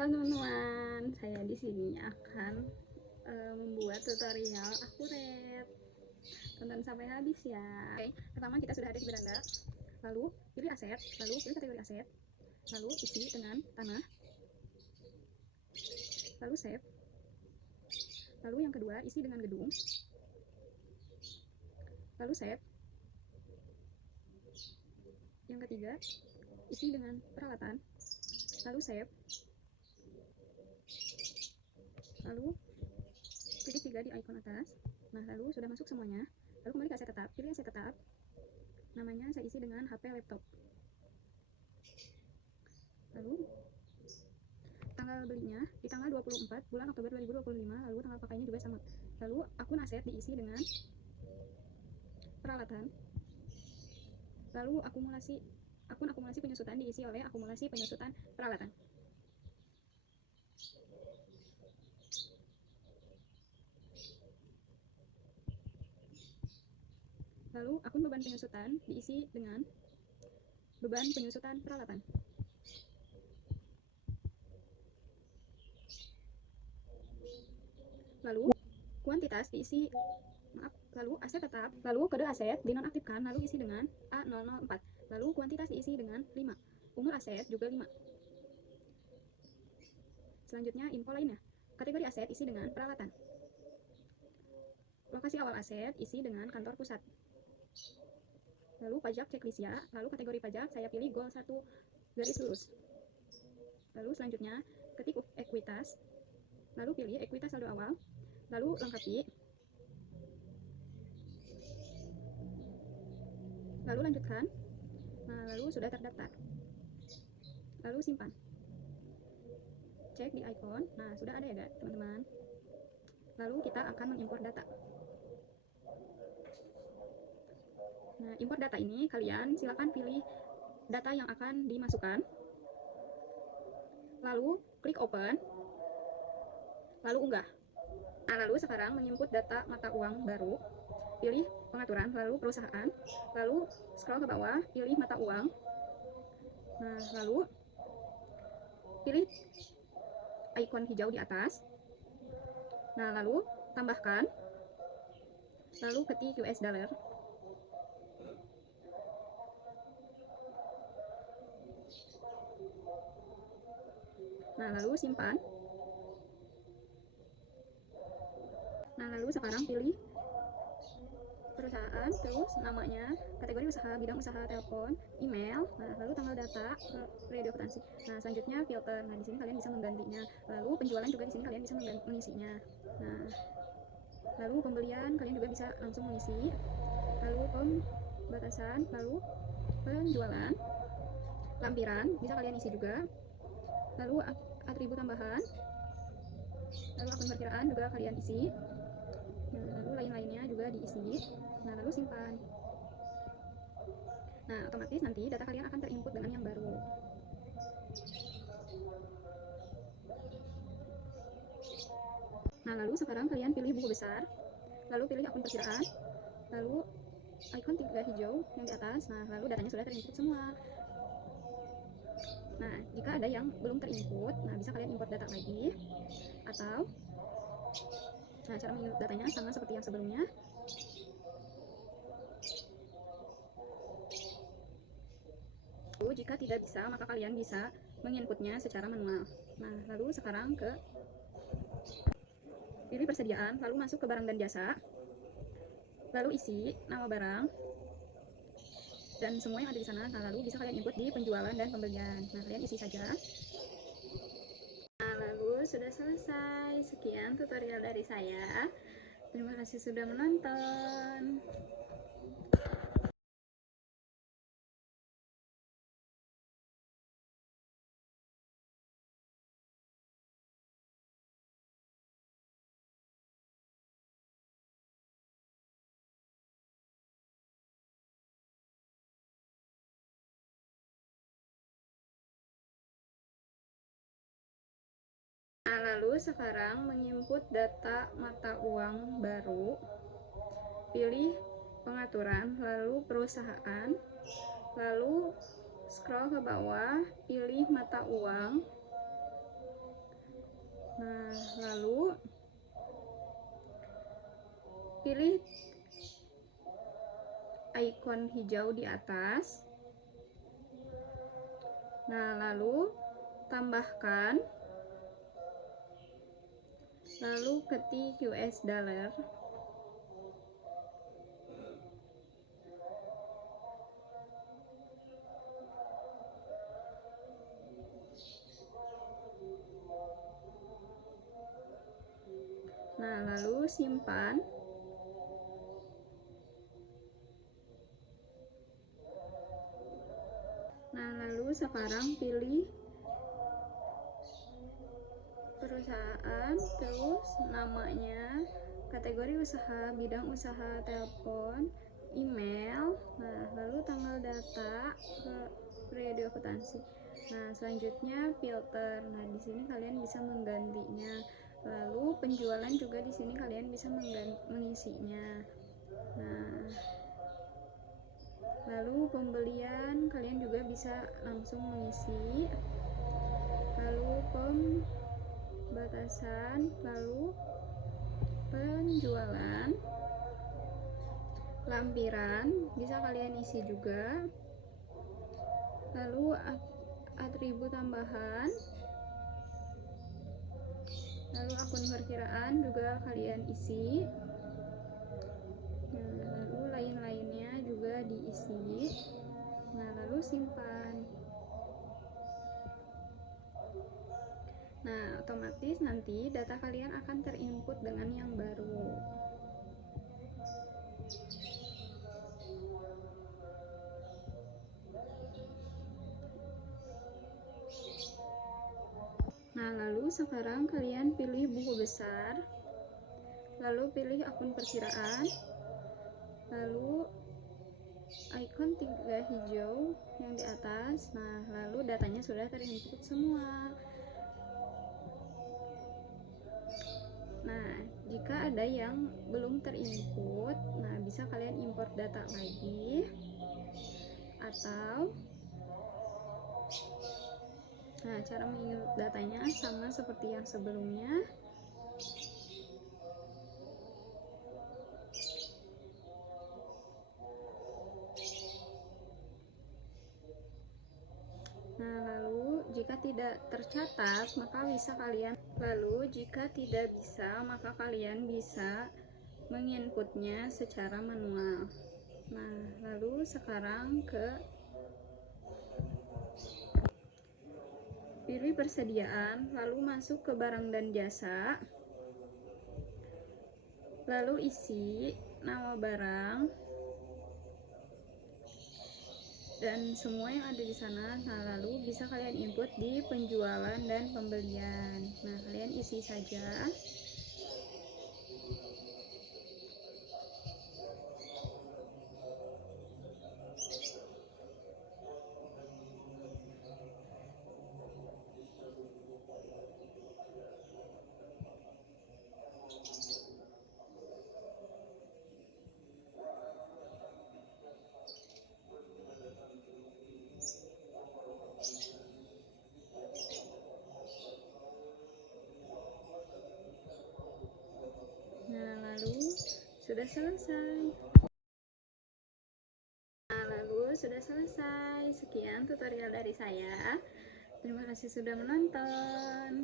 Halo teman-teman, saya di sini akan membuat tutorial akuret. Tonton sampai habis ya. Oke, pertama kita sudah ada di beranda. Lalu pilih aset, lalu pilih kategori aset, lalu isi dengan tanah, lalu save. Lalu yang kedua isi dengan gedung, lalu save. Yang ketiga isi dengan peralatan, lalu save. Lalu klik 3 di icon atas. Nah, lalu sudah masuk semuanya. Lalu kembali ke aset tetap, pilih aset tetap. Namanya saya isi dengan HP laptop. Lalu tanggal belinya di tanggal 24 bulan Oktober 2025, lalu tanggal pakainya juga sama. Lalu akun aset diisi dengan peralatan. Lalu akun akumulasi penyusutan diisi oleh akumulasi penyusutan peralatan. Lalu akun beban penyusutan diisi dengan beban penyusutan peralatan. Lalu kuantitas diisi, lalu aset tetap, lalu kode aset dinonaktifkan, lalu isi dengan A004. Lalu kuantitas diisi dengan 5. Umur aset juga 5. Selanjutnya info lainnya. Kategori aset isi dengan peralatan. Lokasi awal aset isi dengan kantor pusat. Lalu pajak checklist ya. Lalu kategori pajak saya pilih goal 1 garis lurus. Lalu selanjutnya ketik ekuitas. Lalu pilih ekuitas saldo awal. Lalu lengkapi. Lalu lanjutkan. Nah, lalu sudah terdaftar. Lalu simpan. Cek di icon. Nah, sudah ada ya, teman-teman. Lalu kita akan mengimpor data. Nah, import data ini kalian silakan pilih data yang akan dimasukkan. Lalu klik open. Lalu unggah. Nah, lalu sekarang menginput data mata uang baru. Pilih pengaturan, lalu perusahaan, lalu scroll ke bawah, pilih mata uang. Nah, lalu pilih icon hijau di atas. Nah, lalu tambahkan, lalu ketik US dollar. Nah, lalu simpan. Nah, lalu sekarang pilih perusahaan, terus namanya, kategori usaha, bidang usaha, telepon, email, nah lalu tanggal data, periode akuntansi. Nah, selanjutnya filter. Nah, di sini kalian bisa menggantinya. Lalu penjualan juga di sini kalian bisa mengisinya. Nah, lalu pembelian kalian juga bisa langsung mengisi. Lalu pembatasan, lalu penjualan, lampiran bisa kalian isi juga. Lalu atribut tambahan, lalu akun perkiraan juga kalian isi. Nah, lalu lain-lainnya juga diisi. Nah, lalu simpan. Nah, otomatis nanti data kalian akan terinput dengan yang baru. Nah, lalu sekarang kalian pilih buku besar, lalu pilih akun perkiraan, lalu icon 3 hijau yang di atas. Nah, lalu datanya sudah terinput semua. Nah, jika ada yang belum terinput, nah bisa kalian import data lagi, atau nah, cara menginput datanya sama seperti yang sebelumnya. Jika tidak bisa, maka kalian bisa menginputnya secara manual. Nah, lalu sekarang pilih persediaan, lalu masuk ke barang dan jasa, lalu isi nama barang dan semua yang ada di sana. Nah, lalu bisa kalian input di penjualan dan pembelian. Nah, kalian isi saja. Nah, lalu sudah selesai. Sekian tutorial dari saya. Terima kasih sudah menonton. Nah, lalu sekarang menginput data mata uang baru. Pilih pengaturan, lalu perusahaan, lalu scroll ke bawah, pilih mata uang, pilih ikon hijau di atas. Nah, lalu tambahkan, lalu ketik US dollar. Nah, lalu simpan. Nah, lalu sekarang pilih perusahaan, terus namanya, kategori usaha, bidang usaha, telepon, email, nah lalu tanggal data, periode akuntansi. Nah, selanjutnya filter. Nah, di sini kalian bisa menggantinya. Lalu penjualan juga di sini kalian bisa mengisinya. Nah, lalu pembelian kalian juga bisa langsung mengisi. Lalu pembatasan, lalu penjualan, lampiran bisa kalian isi juga. Lalu atribut tambahan, lalu akun perkiraan juga kalian isi. Nah, lalu lain-lainnya juga diisi. Nah, lalu simpan. Nah, otomatis nanti data kalian akan terinput dengan yang baru. Nah, lalu sekarang kalian pilih buku besar, lalu pilih akun perkiraan, lalu ikon 3 hijau yang di atas. Nah, lalu datanya sudah terinput semua. Nah, jika ada yang belum terinput, nah bisa kalian import data lagi, atau nah, cara menginput datanya sama seperti yang sebelumnya. Nah, lalu jika tidak tercatat, maka bisa kalian bisa menginputnya secara manual. Nah, lalu sekarang pilih persediaan, lalu masuk ke barang dan jasa, lalu isi nama barang dan semua yang ada di sana. Nah, lalu bisa kalian input di penjualan dan pembelian. Nah, kalian isi saja. Nah, lalu sudah selesai. Sekian tutorial dari saya. Terima kasih sudah menonton.